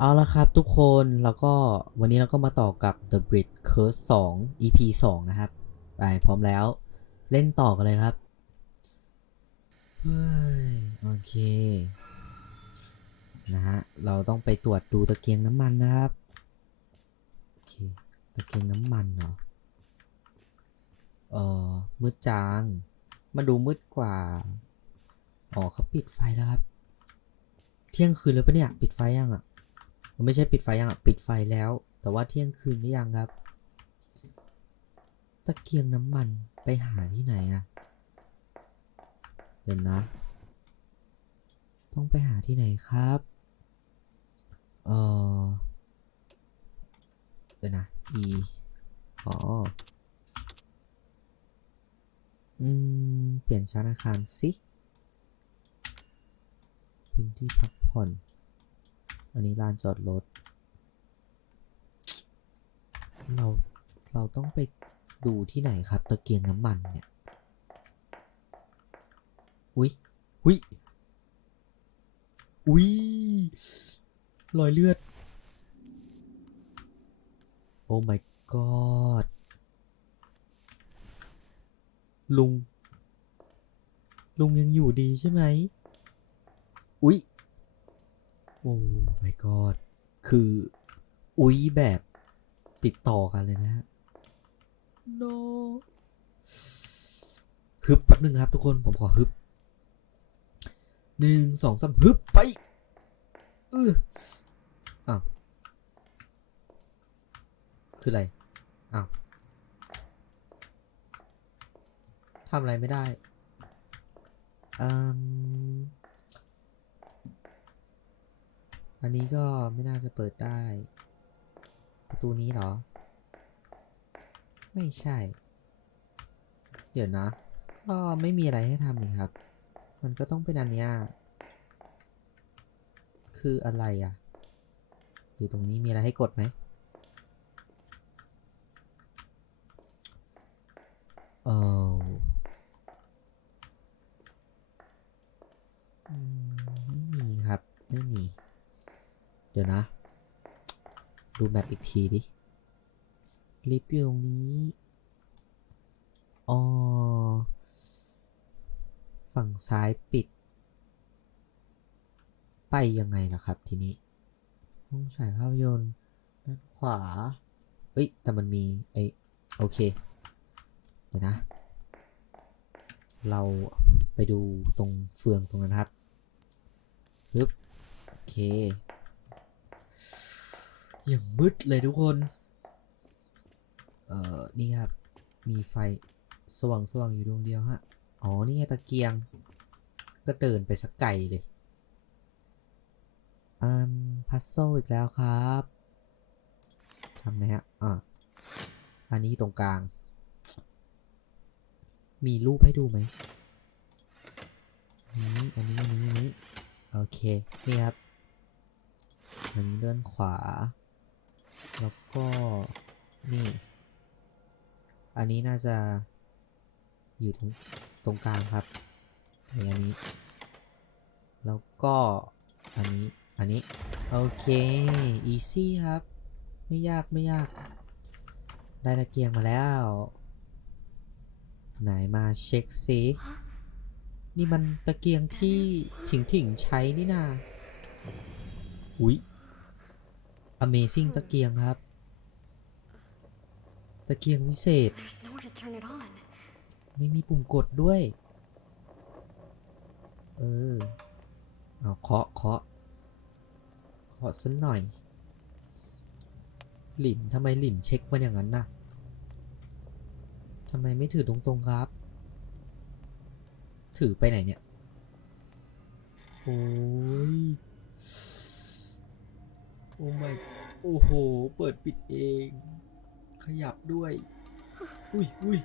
เอาละครับทุกคนแล้วก็วันนี้เราก็มาต่อกับ The Bridge Curse 2 EP 2 นะครับ ไปพร้อมแล้ว เล่นต่อกันเลยครับ เฮ้ย โอเค นะฮะ เราต้องไปตรวจดูตะเกียงน้ำมันนะครับ โอเค ตะเกียงน้ำมันเนาะเออมืดจาง มาดูมืดกว่า อ๋อเขาปิดไฟแล้วครับ เที่ยงคืนแล้วปะเนี่ย ปิดไฟยังอะ ไม่ใช่ปิดไฟยังอะปิดไฟแล้ว แต่ว่าเที่ยงคืนหรือยังครับ ตะเกียงน้ำมันไปหาที่ไหนอะเดี๋ยวนะ ต้องไปหาที่ไหนครับ เออเดี๋ยวนะ e อ๋อ อืม เปลี่ยนชั้นอาคารสิพื้นที่พักผ่อน อันนี้ลานจอดรถ เรา เราต้องไปดูที่ไหนครับ ตะเกียงน้ำมันเนี่ย อุ๊ยอุ๊ยอุ๊ยรอยเลือด โอ้ my god ลุง ลุงยังอยู่ดีใช่ไหม อุ๊ย อ้ my god คืออุ๊ยแบบติดต่อกันเลยนะฮะ no ฮึบแป๊บนึงครับทุกคนผมขอฮึบหนึ่งสองสามฮึบไปเอออ้าวคืออะไรอ้าวทำอะไรไม่ได้อืม อันนี้ก็ไม่น่าจะเปิดได้ ประตูนี้เหรอ ไม่ใช่ เดี๋ยวนะ ก็ไม่มีอะไรให้ทำนี่ครับ มันก็ต้องเป็นอันเนี้ยคืออะไรอะ อยู่ตรงนี้มีอะไรให้กดไหมเออมไม่มีครับ ไม่มี เดี๋ยวนะ ดูแมปอีกทีดิ ลิฟต์อยู่ตรงนี้อ๋อฝั่งซ้ายปิด ไปยังไงล่ะครับ ทีนี้ ห้องฉายภาพยนตร์ด้านขวา เอ้ย แต่มันมีไอโอเค เดี๋ยวนะ เราไปดูตรงเฟืองตรงนั้นครับปึ๊บโอเค อย่างมืดเลยทุกคน เอ่อ นี่ครับ มีไฟสว่างสว่างอยู่ดวงเดียวฮะ อ๋อ นี่ไงตะเกียง ก็เดินไปสักไกลเลยอืมพัซโซอีกแล้วครับทำไงฮะ อะอันนี้ตรงกลาง มีรูปให้ดูไหมนนี้อันนี้อันนี้อันนี้ โอเค นี่ครับอันนี้เลื่อนขวา แล้วก็นี่ อันนี้น่าจะอยู่ตรงตรงกลางครับอันนี้ แล้วก็อันนี้ อันนี้ โอเค easy ครับ ไม่ยากไม่ยาก ได้ตะเกียงมาแล้ว ไหนมาเช็คซินี่มันตะเกียงที่ถิงถิงใช้นี่นา อุ๊ย Amazing ตะเกียงครับ ตะเกียงวิเศษ There's nowhere to turn it on. ไม่มีปุ่มกดด้วย เออ เอาเคาะเคาะเคาะสักหน่อย หลินทำไมหลินเช็คมันอย่างนั้นน่ะทำไมไม่ถือตรงๆครับ ถือไปไหนเนี่ย โอ้ย โอ้ไม่โอ้โห เปิดปิดเอง ขยับด้วย อุ้ยอุ้ย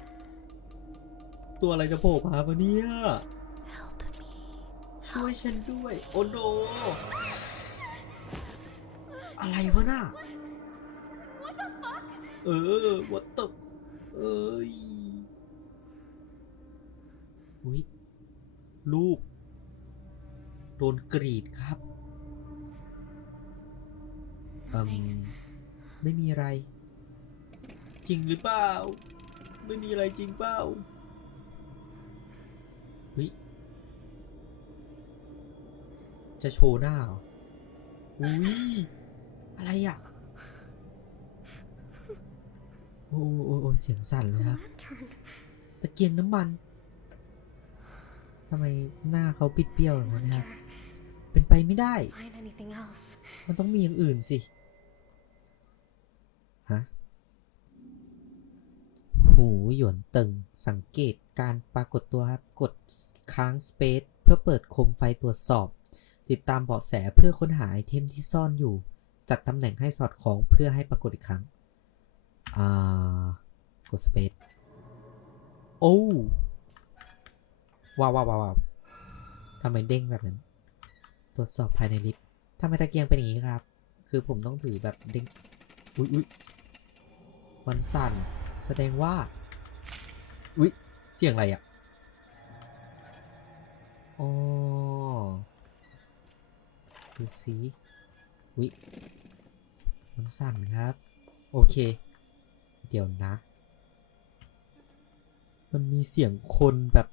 ตัวอะไรจะโผล่มาปะเนี่ย Help me. ช่วยฉันด้วย โอ้โนอะไรวะน่ะ What the เออวัตตเอ้ยอุ้ยรูปโดนกรีดครับ อืม Nothing. ไม่มีอะไร จริงหรือเปล่า ไม่มีอะไรจริงเปล่าเฮ้ยจะโชว์หน้าเหรออุ้ยอะไรอะโอ้โอ้โอ้เสียงสั่นเลยครับ Lantern. ตะเกียงน้ำมันทำไมหน้าเขาปิดเปรี้ยวอย่างนั้นนะครับ Wonder เป็นไปไม่ได้ find anything else. มันต้องมีอย่างอื่นสิ ฮะ หูหยวนตึง สังเกตการปรากฏตัวครับ กดค้างสเปซเพื่อเปิดโคมไฟตรวจสอบ ติดตามเบาะแสเพื่อค้นหาไอเทมที่ซ่อนอยู่ จัดตำแหน่งให้สอดคล้องเพื่อให้ปรากฏอีกครั้ง อ่า กดสเปซโอ้ว้าวว้าวว้าวทำไมเด้งแบบนั้น ตรวจสอบภายในลิฟต์ทำไมตะเกียงเป็นอย่างนี้ครับ คือผมต้องถือแบบเด้ง อุ๊ยอุ๊ย มันสั่น แสดงว่า อุ๊ย เสียงอะไรอะ่ะอ๋อดูสิอุ๊ย มันสั่นครับ โอเค เดี๋ยวนะ มันมีเสียงคนแบบ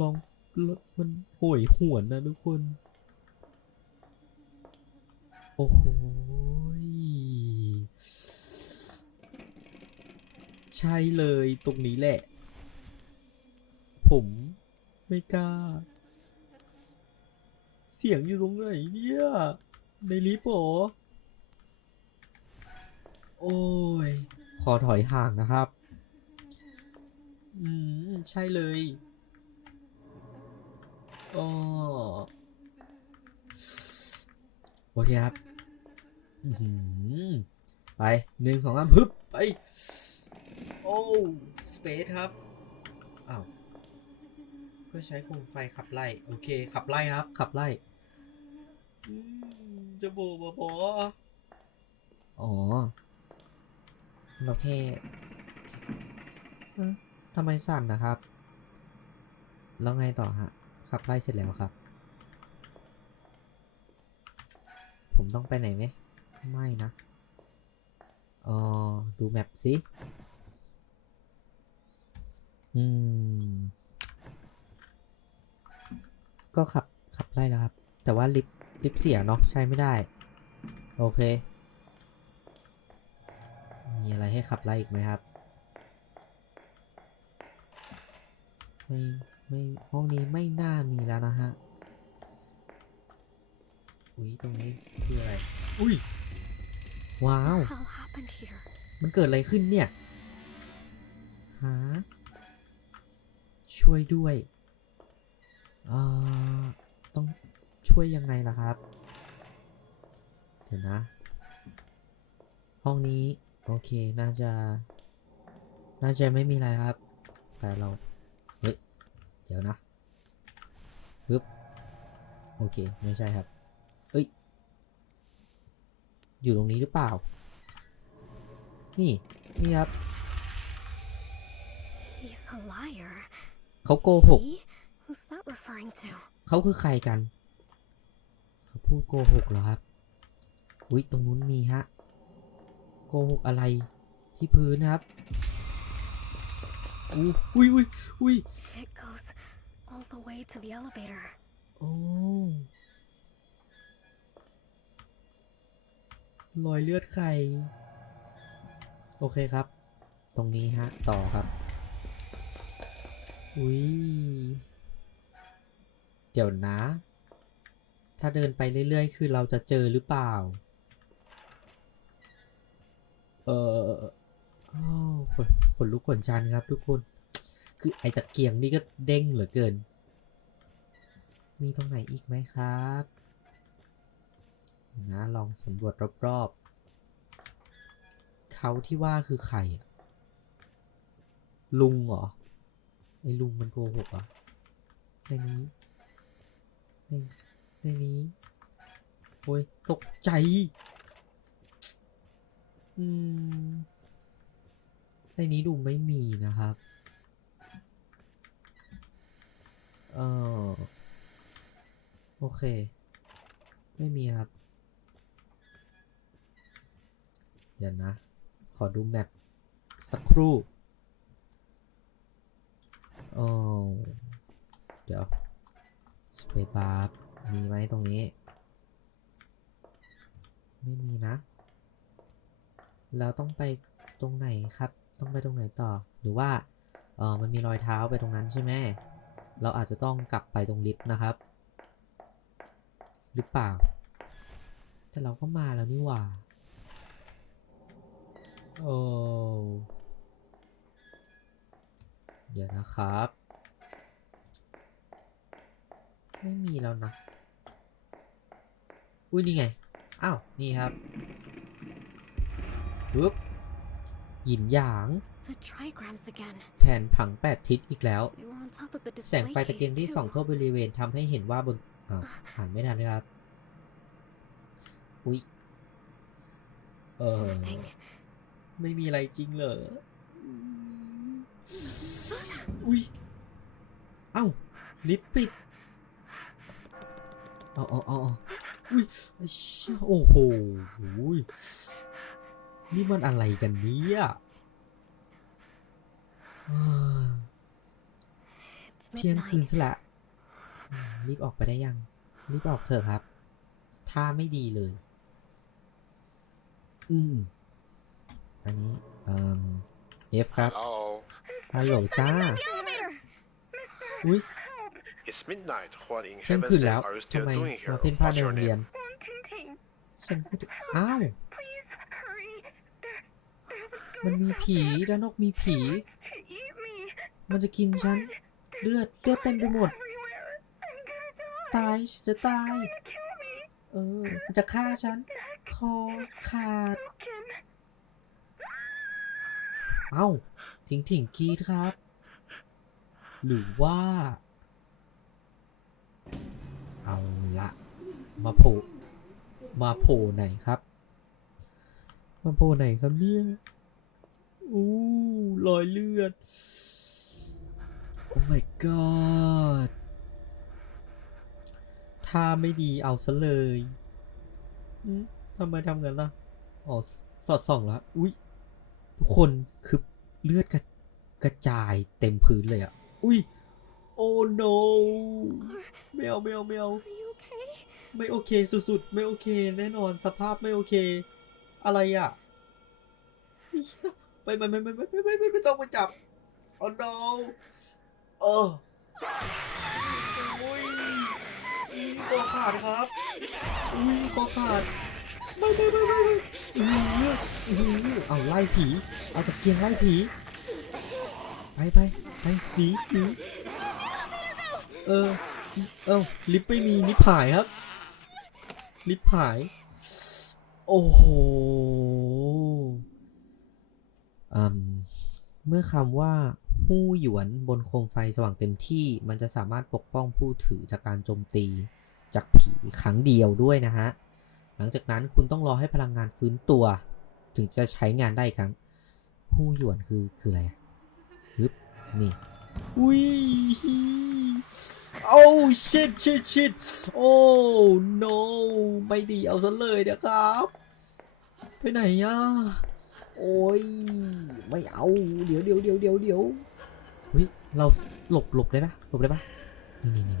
ร้องลมันโหยหวนนะทุกคน โอ้โหย ใช่เลยตรงนี้แหละ ผมไม่กล้า เสียงอยู่ตรงไหนเนี่ยในลิฟต์หรอโอ้ย ขอถอยห่างนะครับ อืม ใช่เลยอ๋อโอเคครับ ไปหนึ่งสองสามฮึบไป โอ้สเปซครับอ้าวเพื่อใช้โคมไฟขับไล่ โอเค ขับไล่ครับ ขับไล่อืมจะโบบบออ๋อเราแค่เอ๊ะทำไมสั่นนะครับ แล้วไงต่อฮะ ขับไล่เสร็จแล้วครับ ผมต้องไปไหนไหม ไม่นะเออดูแมปสิ อืม ก็ขับขับไล่แล้วครับ แต่ว่าลิฟต์ลิฟต์เสียเนาะใช้ไม่ได้ โอเค มีอะไรให้ขับไล่อีกไหมครับ ไม่ไม่ห้องนี้ไม่น่ามีแล้วนะฮะ อุ้ยตรงนี้คืออะไร อุ้ย ว้าว What the hell happened here? มันเกิดอะไรขึ้นเนี่ย หา ช่วยด้วยเอ่อต้องช่วยยังไงล่ะครับ เดี๋ยวนะ ห้องนี้ โอเค น่าจะ น่าจะไม่มีอะไรครับ แต่เรา เฮ้ย เดี๋ยวนะปึ๊บโอเค ไม่ใช่ครับ เอ้ย อยู่ตรงนี้หรือเปล่า นี่ นี่ครับ He's a liar. เขาโกหก Me? Who's that referring to? เขาคือใครกัน เขาพูดโกหกเหรอครับ อุ๊ยตรงนู้นมีฮะ โกหกอะไรที่พื้นนะครับอู้อุ้ยอุ้ยอุ้ย It goes all the way to the elevator. โอ้รอยเลือดใครโอเคครับ ตรงนี้ฮะ ต่อครับ อุ้ย เดี๋ยวนะ ถ้าเดินไปเรื่อย ๆ คือเราจะเจอหรือเปล่า เอออ้ขนลุกขนชันครับทุกคน คือไอตะเกียงนี่ก็เด้งเหลือเกิน มีตรงไหนอีกไหมครับนะลองสำรวจรอบๆ เขาที่ว่าคือใครลุงเหรอ ไอ้ลุงมันโกหกเหรอในนี้ในในนี้โอ้ยตกใจ อืม ในนี้ดูไม่มีนะครับ เออโอเค ไม่มีครับ เดี๋ยวนะ ขอดูแมปสักครู่ โอ้เดี๋ยวสเปซบาร์มีไหมตรงนี้ ไม่มีนะแล้วต้องไปตรงไหนครับ ต้องไปตรงไหนต่อ หรือว่า เออมันมีรอยเท้าไปตรงนั้นใช่ไหม เราอาจจะต้องกลับไปตรงลิฟต์นะครับ หรือเปล่า แต่เราก็มาแล้วนี่หว่า โอ้ เดี๋ยวนะครับ ไม่มีแล้วนะ อุ้ยนี่ไง อ้าว นี่ครับปึ๊บหยินหยาง The trigrams again. แผ่นผังแปดทิศอีกแล้ว They were on top of the แสง display ไฟตะเกียง case ที่ too. ส่องทั่วบริเวณทำให้เห็นว่าบนอ่าวอ่านไม่ทันเลยครับ อุ๊ยเออ Nothing. ไม่มีอะไรจริงเหรอ อุ๊ยเอ้า ลิฟต์ปิดเอาเอาเอาเอาอุ๊ยไอ้เชี่ยโอ้โหอุ๊ยนี่มันอะไรกันเนี่ยอ่า It's เที่ยงคืน midnight. ซะละอืมรีบออกไปได้ยัง รีบออกเถอะครับท่าไม่ดีเลย อืมอันนี้ เอ่อ เอฟครับ Hello. ฮัลโหลจ้า Elevator! อุ้ย It's midnight. What in เที่ยง heaven's คืน name แล้ว are you ทำ still ไม doing here? มาเพ่นพ่าน What's ในโร your งเรียน name? Tintin, ฉันก็จะอ้าว please hurry. There, there's a มัน ghost มี out ผี there. ด้านนอกมีผี It wants to eat me. มันจะกินฉัน เลือด เลือดเต็มไปหมด Everywhere. I'm gonna die. ตายฉันจะตาย It's gonna kill me. เออ มันจะฆ่าฉัน คอขาด Broken. เอ้าถิงถิงกรีดครับ หรือว่า เอาละมาโผล่มาโผล่ไหนครับ มาโผล่ไหนครับเนี่ยอู้รอยเลือด โอ้ my god ถ้าไม่ดีเอาซะเลยทำไมทำกันล่ะ อ๋อ สอดส่องแล้ว อุ๊ย ทุกคนคือเลือดกระกระจายเต็มพื้นเลยอะอุ้ย โอ้ no ไม่เอาไม่เอาไม่เอา Are you okay? ไม่โอเคสุดๆ ไม่โอเคแน่นอนสภาพไม่โอเค อะไรอะไปไปไปไปไปไปไปไม่ต้องมาจับโอ้ no เออโอ้ยอุ้ยคอขาดครับ อุ้ยคอขาด ไม่ไม่ไม่ไม่ไม่อื้ออือเอาไล่ผี เอาตะเกียงไล่ผี ไปไปไปหนีหนีเออ เอ้าลิฟไม่มีลิฟหายครับ ลิฟหาย โอ้โหอืมเมื่อคำว่าหู้หยวนบนโคมไฟสว่างเต็มที่ มันจะสามารถปกป้องผู้ถือจากการโจมตีจากผีครั้งเดียวด้วยนะฮะ หลังจากนั้นคุณต้องรอให้พลังงานฟื้นตัว ถึงจะใช้งานได้อีกครั้งหู้หยวนคือคืออะไรอะฮึบนี่ อุ้ยโอ้ shit shit shit โอ้ no ไม่ดีเอาซะเลยนะครับ ไปไหนอะโอ้ย ไม่เอา เดี๋ยวเดี๋ยวเดี๋ยวเดี๋ยวเดี๋ยวเฮ้ย เราหลบหลบได้ปะหลบได้ปะนี่นี่นี่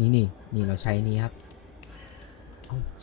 นี่นี่นี่เราใช้นี้ครับเอาใช้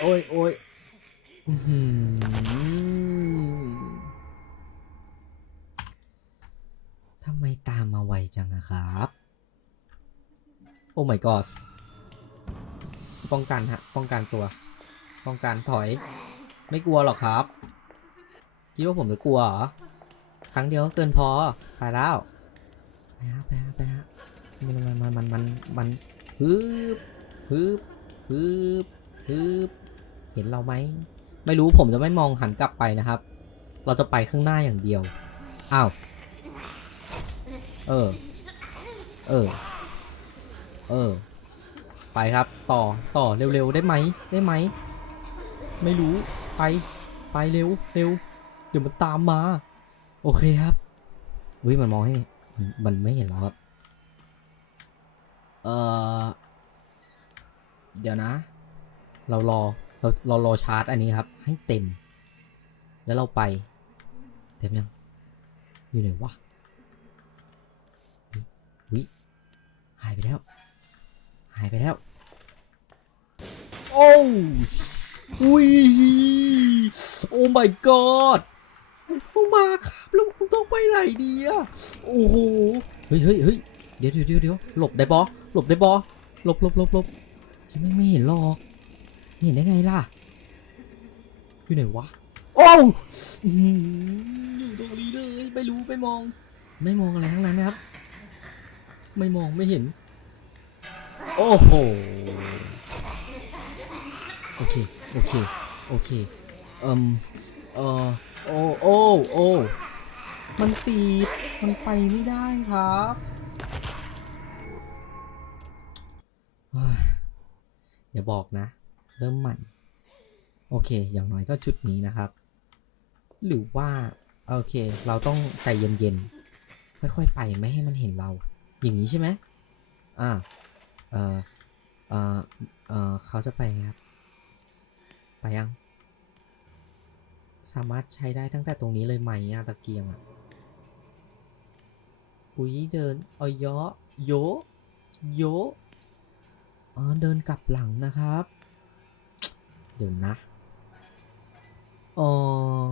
โอ้ยอื้อหือทำไมตามมาไวจังอะครับ โอ้ my god ป้องกันฮะ ป้องกันตัว ป้องกันถอย ไม่กลัวหรอกครับ คิดว่าผมจะกลัวเหรอ ครั้งเดียวก็เกินพอ ไปแล้ว ไปฮะ ไปฮะ ไปฮะ มันมันมันมันมันมันฮึบฮึบฮึบฮึบ เห็นเราไหม ไม่รู้ผมจะไม่มองหันกลับไปนะครับ เราจะไปข้างหน้าอย่างเดียว อ้าว เออ เออ เออ ไปครับ ต่อ ต่อเร็วๆ ได้ไหม ได้ไหม ไม่รู้ ไป ไปเร็ว เร็ว เดี๋ยวมันตามมา โอเคครับ อุ้ยมันมองให้ มันมันไม่เห็นเราครับ เออเดี๋ยวนะ เรารอ เราเรารอชาร์จอันนี้ครับ ให้เต็ม แล้วเราไป เต็มยัง อยู่ไหนวะวิหายไปแล้ว หายไปแล้ว โอ้อุ้ยโอ้ my god ต้องมาครับแล้วผมต้องไปไหนดีอะโอ้โหเฮ้ยเฮ้ยเฮ้ยเดี๋ยวเดี๋ยวเดี๋ยวหลบได้บอหลบได้บอหลบหลบหลบหลบยังไม่ไม่เห็นหรอก เห็นได้ไงล่ะ อยู่ไหนวะ โอ้วอื้อหืออยู่ตรงนี้เลยไม่รู้ไม่มอง ไม่มองอะไรทั้งนั้นนะครับ ไม่มองไม่เห็น โอ้โห โอเค โอเค โอเค เอ่มเออโอ้โอ้โอ้มันตีดมันไปไม่ได้ครับเฮ้ยอย่าบอกนะ เริ่มใหม่ โอเค อย่างน้อยก็ชุดนี้นะครับ หรือว่า โอเค เราต้องใจเย็นๆ ค่อยๆ ไปไม่ให้มันเห็นเรา อย่างนี้ใช่ไหมอ่า เออเออเออเขาจะไปครับ ไปยัง สามารถใช้ได้ตั้งแต่ตรงนี้เลยไหมอะตะเกียงอะอุ้ยเดินเอยอโยโยอ๋อเดินกลับหลังนะครับ เดี๋ยวนะเออ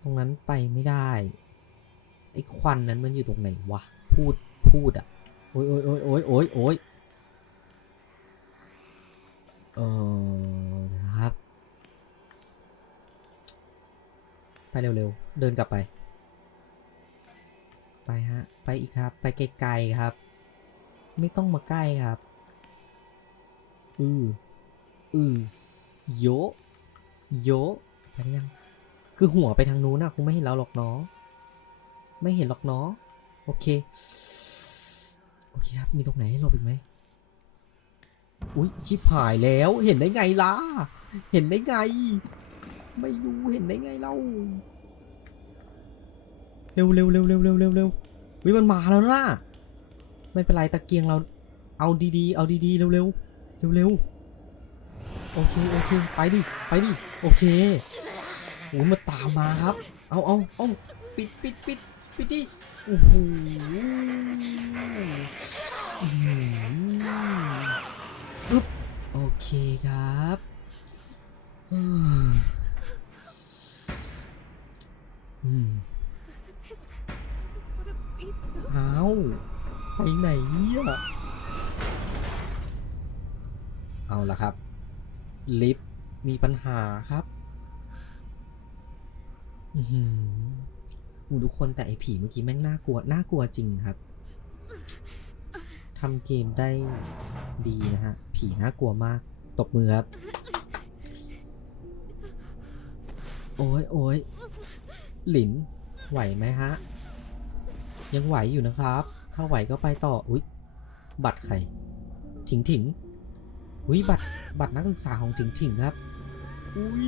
ตรงนั้นไปไม่ได้ ไอ้ควันนั้นมันอยู่ตรงไหนวะ พูด พูดอะโอ้ยโอ้ยโอ้ยโอ้ยโอ้ยโอ้ยเออนะครับ ไปเร็วๆ เดินกลับไป ไปฮะ ไปอีกครับ ไปไกลๆครับ ไม่ต้องมาใกล้ครับ อืออือ โยโยะไปหรือยัง คือหัวไปทางนู้นนะคงไม่เห็นเราหรอกเนาะไม่เห็นหรอกเนาะโอเค โอเคครับ มีตรงไหนให้หลบอีกไหมอุ๊ยชิบหายแล้ว เห็นได้ไงล่ะ เห็นได้ไง ไม่รู้เห็นได้ไงเล่าเร็วเร็วเร็วเร็วเร็วเร็วเร็ววิมันมาแล้วนะ ไม่เป็นไรตะเกียงเรา เอาดีๆ เอาดีๆ เร็วเร็วเร็วเร็ว โอเคโอเค ไปดิไปดิโอเคโอ้ยมาตามมาครับ เอาเอาเอาปิดปิดปิดปิดดิโอ้โหอื้อหืออึ๊บโอเคครับอืมอืม This what a beat. เอาไปไหนเนี่ย เอาละครับ ลิฟต์มีปัญหาครับอือทุกคนแต่ไอผีเมื่อกี้แม่งน่ากลัว น่ากลัวจริงครับทำเกมได้ดีนะฮะ ผีน่ากลัวมาก ตบมือครับ โอ้ยโอ้ยหลิน ไหวไหมฮะ ยังไหวอยู่นะครับ ถ้าไหวก็ไปต่อ อุ๊ย บัตรใครถิงถิง อุ๊ยบัตรบัตรนักศึกษาของถิงถิงครับ อุ๊ย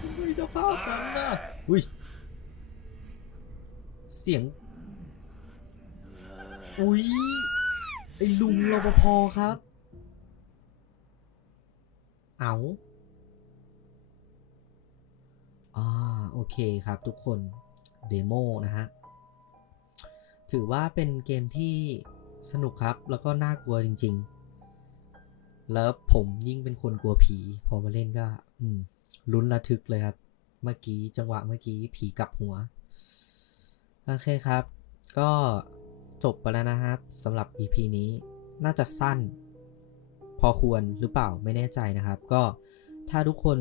ทำไมสภาพนั้นนะอุ๊ยเสียง อุ๊ยไอ้ลุงรปภครับ เอาอ่าโอเคครับทุกคน เดโมนะฮะ ถือว่าเป็นเกมที่ สนุกครับแล้วก็น่ากลัวจริง ๆ แล้วผมยิ่งเป็นคนกลัวผี พอมาเล่นก็ อืมลุ้นระทึกเลยครับ เมื่อกี้จังหวะเมื่อกี้ผีกลับหัว โอเคครับ ก็จบไปแล้วนะครับสำหรับ EP นี้น่าจะสั้น พอควรหรือเปล่าไม่แน่ใจนะครับ ก็ถ้าทุกคน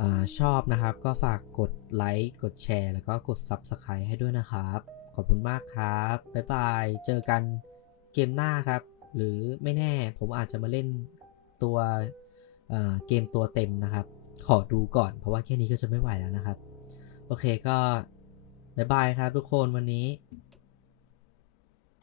อชอบนะครับ ก็ฝากกดไลค์กดแชร์ แล้วก็กด Subscribe ให้ด้วยนะครับ ขอบคุณมากครับ บ๊ายบาย เจอกันเกมหน้าครับ หรือไม่แน่ผมอาจจะมาเล่นตัวเเกมตัวเต็มนะครับ ขอดูก่อนเพราะว่าแค่นี้ก็จะไม่ไหวแล้วนะครับ โอเคก็บ๊ายบายครับทุกคนวันนี้